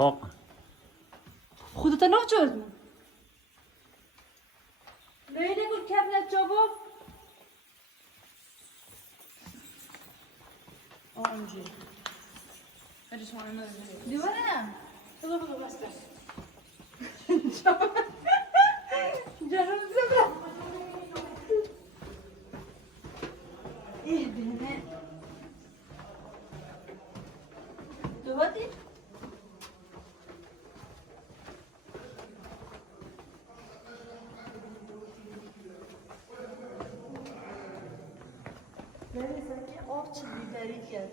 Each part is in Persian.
صاق خودت نچرد من لیلی گل کبنت جابو آنجی هرچی ما نمی‌دونیم دیوانه نه بذار بسته جانم زبر بینه دوادی لیلی سنگی آب چی بیداری کرد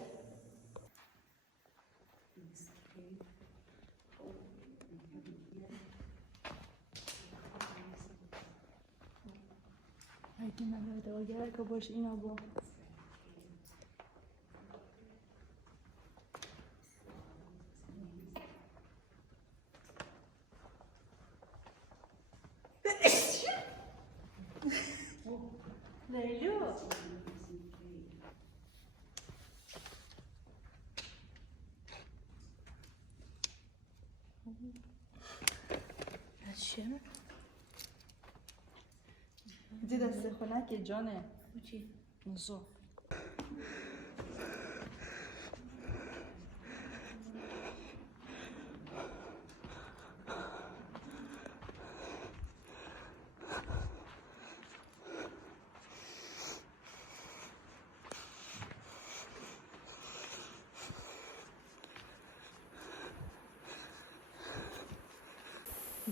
اگه نمیده اگر که باش اینا با لیلو چیه؟ دی دسته خونک جانه چی؟ نزو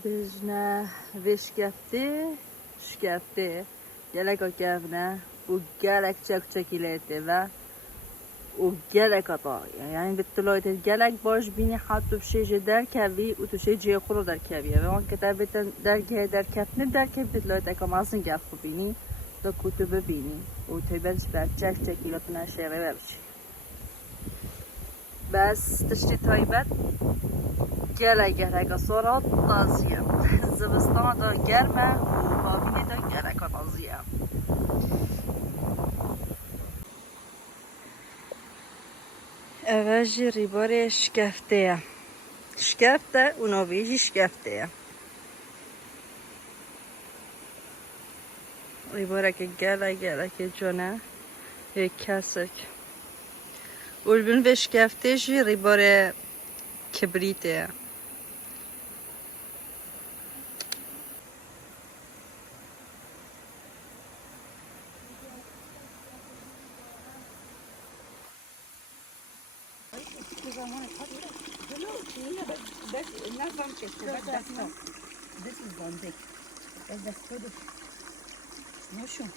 Bejne vishkafte, shkafte, gelek akavne, u gelek çakçakilete ve u gelek ata. Yani bittulayet gelek baş bini hatta bişece der kevi, u tuşeciye kuru der kevi. Ve on kitabeten derge der kefne der kevi bittulayet akamasın gel kubini, da kutubu bini. U tebel şber çakçakiletine şere vermiş. بس تشتي تايبت گله گله صورات تازیه زمستان دا گرمه و هاوینه دا گله که تازیه اوجی ریباره شکفته شکفته اونا بیجی شکفته ریباره که گله که جانه یک کسک اولبین به شکفته جی ریباره کبریته This is one big. That's good. No, sure.